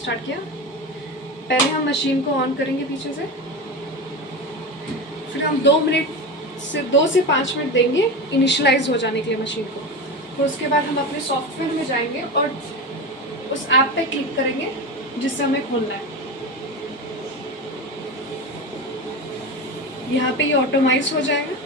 Start किया। पहले हम मशीन को ऑन करेंगे पीछे से, फिर हम 2 से 5 मिनट देंगे इनिशियलाइज हो जाने के लिए मशीन को। फिर उसके बाद हम अपने सॉफ्टवेयर में जाएंगे और उस ऐप पे क्लिक करेंगे जिससे हमें खोलना है। यहाँ पे ये ऑटोमाइज हो जाएगा।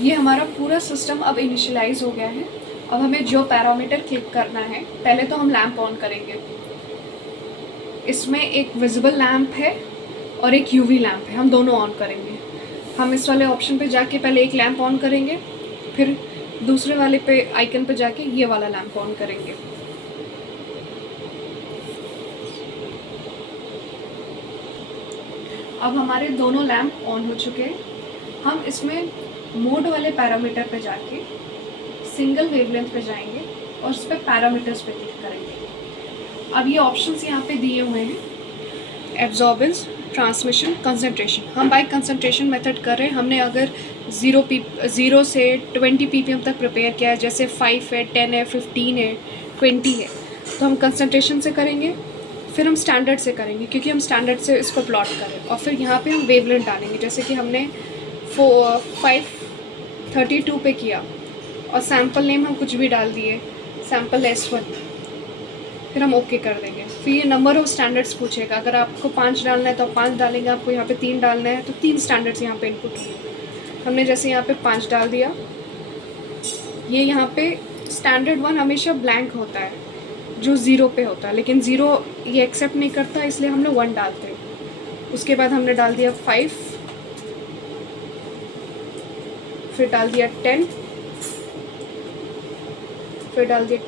ये हमारा पूरा सिस्टम अब इनिशियलाइज हो गया है। अब हमें जो पैरामीटर क्लिक करना है, पहले तो हम लैंप ऑन करेंगे। इसमें एक विजिबल लैंप है और एक यूवी लैंप है, हम दोनों ऑन करेंगे। हम इस वाले ऑप्शन पे जाके पहले एक लैंप ऑन करेंगे, फिर दूसरे वाले पे आइकन पे जाके ये वाला लैंप ऑन करेंगे। अब हमारे दोनों लैंप ऑन हो चुके हैं। हम इसमें मोड वाले पैरामीटर पे जाके सिंगल वेवलेंथ पे जाएंगे और उस पर पैरामीटर्स पे क्लिक करेंगे। अब ये ऑप्शंस यहाँ पे दिए हुए हैं, एब्जॉर्बेंस, ट्रांसमिशन, कंसंट्रेशन। हम बाय कंसंट्रेशन मेथड कर रहे हैं। हमने अगर 0 से 20 ppm तक प्रिपेयर किया है, जैसे 5 है, 10 है, 15 है, 20 है, तो हम कंसंट्रेशन से करेंगे। फिर हम स्टैंडर्ड से करेंगे क्योंकि हम स्टैंडर्ड से इसको प्लॉट करें, और फिर यहाँ पे हम वेवलेंथ डालेंगे। जैसे कि हमने 532 पे किया और सैम्पल नेम हम कुछ भी डाल दिए, सैम्पल S1। फिर हम ओके कर देंगे। फिर ये नंबर ऑफ स्टैंडर्ड्स पूछेगा। अगर आपको 5 डालना है तो आप 5 डालेंगे, आपको यहाँ पे 3 डालना है तो 3 स्टैंडर्ड्स यहाँ पे इनपुट होंगे। हमने जैसे यहाँ पे 5 डाल दिया। ये यहाँ पे स्टैंडर्ड 1 हमेशा ब्लैंक होता है, जो 0 पे होता है, लेकिन 0 ये एक्सेप्ट नहीं करता, इसलिए हमने 1 डालते हैं। उसके बाद हमने डाल दिया 5, फिर डाल दिया 10, फिर डाल दिया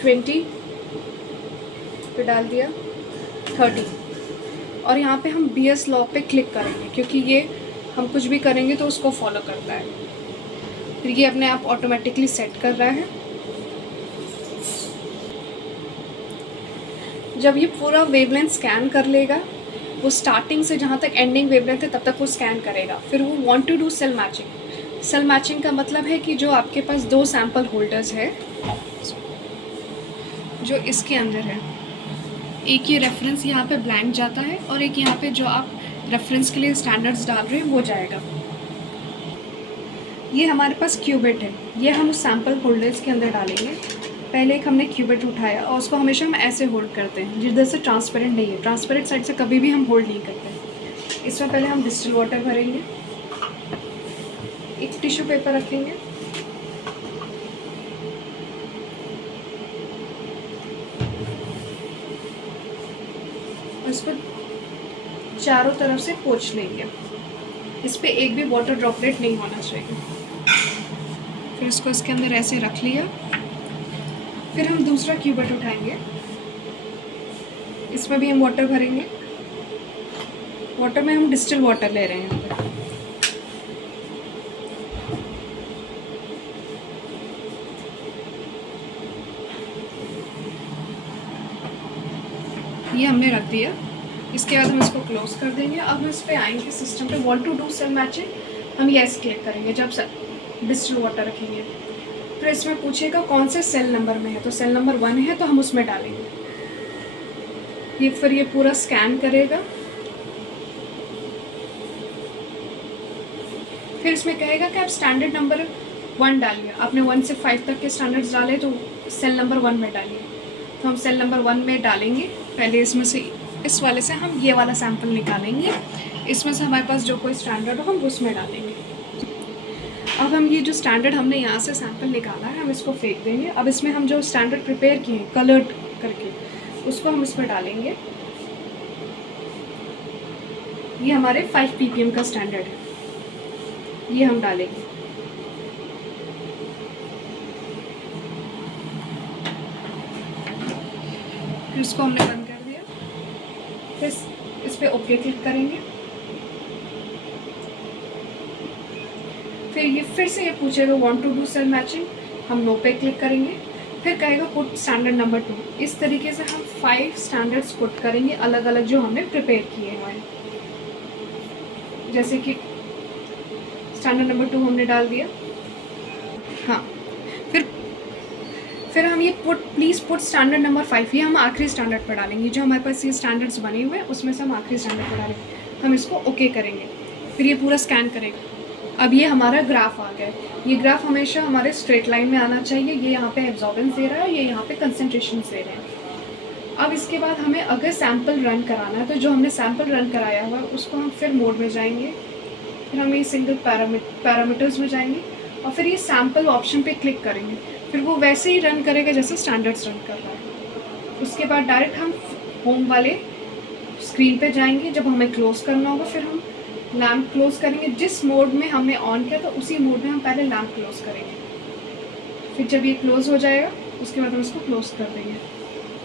20, फिर डाल दिया 30। और यहाँ पे हम BS लॉ पे क्लिक करेंगे क्योंकि ये हम कुछ भी करेंगे तो उसको फॉलो करता है। फिर ये अपने आप ऑटोमेटिकली सेट कर रहा है। जब ये पूरा वेवलेंथ स्कैन कर लेगा, वो स्टार्टिंग से जहाँ तक एंडिंग वेवलेंथ है तब तक वो स्कैन करेगा। फिर वो want to do cell matching. Cell matching का मतलब है कि जो आपके पास 2 सैम्पल होल्डर्स है, जो इसके अंदर है, एक ये रेफरेंस यहाँ पे ब्लैंक जाता है और एक यहाँ पे जो आप रेफरेंस के लिए स्टैंडर्ड्स डाल रहे हैं वो जाएगा। ये हमारे पास क्यूबिट है, ये हम उस सैम्पल होल्डर्स के अंदर डालेंगे। पहले एक हमने क्यूबिट उठाया और उसको हमेशा हम ऐसे होल्ड करते हैं जिधर से ट्रांसपेरेंट नहीं है। ट्रांसपेरेंट साइड से कभी भी हम होल्ड नहीं करते। इसमें पहले हम डिस्टिल वाटर भरेंगे, एक टिश्यू पेपर रखेंगे, और इस पर चारों तरफ से पोंछ लेंगे। इस पर एक भी वाटर ड्रॉपलेट नहीं होना चाहिए। फिर इसको इसके अंदर ऐसे रख लिया। फिर हम दूसरा क्यूबिट उठाएंगे, इसमें भी हम वाटर भरेंगे। वाटर में हम डिस्टिल वाटर ले रहे हैं। ये हमने रख दिया। इसके बाद हम इसको क्लोज कर देंगे। अब हम इस पे आएंगे सिस्टम पे, want to do cell matching, हम यस क्लिक करेंगे जब डिस्टिल वाटर रखेंगे। फिर इसमें पूछेगा कौन से सेल नंबर में है, तो सेल नंबर 1 है तो हम उसमें डालेंगे। ये फिर ये पूरा स्कैन करेगा। फिर इसमें कहेगा कि आप स्टैंडर्ड नंबर 1 डालिए। आपने 1 से 5 तक के स्टैंडर्ड्स डाले तो सेल नंबर 1 में डालिए। तो हम सेल नंबर 1 में डालेंगे। पहले इसमें से इस वाले से हम ये वाला सैंपल निकालेंगे। इसमें से हमारे पास जो कोई स्टैंडर्ड हो हम उसमें डालेंगे। अब हम ये जो स्टैंडर्ड हमने यहाँ से सैंपल निकाला है, हम इसको फेंक देंगे। अब इसमें हम जो स्टैंडर्ड प्रिपेयर किए हैं कलर्ड करके, उसको हम इसमें डालेंगे। ये हमारे 5 ppm का स्टैंडर्ड है, ये हम डालेंगे। फिर इसको हमने बंद कर दिया। फिर इस पर ओके क्लिक करेंगे। फिर ये फिर से ये पूछेगा want to do cell matching, हम नो पे क्लिक करेंगे, फिर कहेगा पुट स्टैंडर्ड नंबर 2। इस तरीके से हम 5 स्टैंडर्ड्स पुट करेंगे अलग अलग जो हमने प्रिपेयर किए हुए हैं। जैसे कि स्टैंडर्ड नंबर 2 हमने डाल दिया। हाँ, फिर हम ये प्लीज़ पुट स्टैंडर्ड नंबर 5, ये हम आखिरी स्टैंडर्ड पर डालेंगे। जो हमारे पास ये स्टैंडर्ड्स बने हुए हैं उसमें से हम आखिरी स्टैंडर्ड पर डालेंगे। हम इसको ओके करेंगे, फिर ये पूरा स्कैन करेगा। अब ये हमारा ग्राफ आ गया है। ये ग्राफ हमेशा हमारे स्ट्रेट लाइन में आना चाहिए। ये यहाँ पे एब्जॉर्बेंस दे रहा है, ये यहाँ पे कंसनट्रेशन दे रहे हैं। अब इसके बाद हमें अगर सैम्पल रन कराना है तो जो हमने सैम्पल रन कराया हुआ है उसको हम फिर मोड में जाएंगे, फिर हम ये सिंगल पैरामीटर्स में जाएंगे और फिर ये सैम्पल ऑप्शन पे क्लिक करेंगे। फिर वो वैसे ही रन करेगा जैसे स्टैंडर्ड्स रन कर रहा है। उसके बाद डायरेक्ट हम होम वाले स्क्रीन पे जाएंगे। जब हमें क्लोज़ करना होगा फिर हम लैम्प क्लोज़ करेंगे। जिस मोड में हमने ऑन किया था उसी मोड में हम पहले लैम्प क्लोज़ करेंगे। फिर जब ये क्लोज़ हो जाएगा उसके बाद हम इसको क्लोज़ कर देंगे।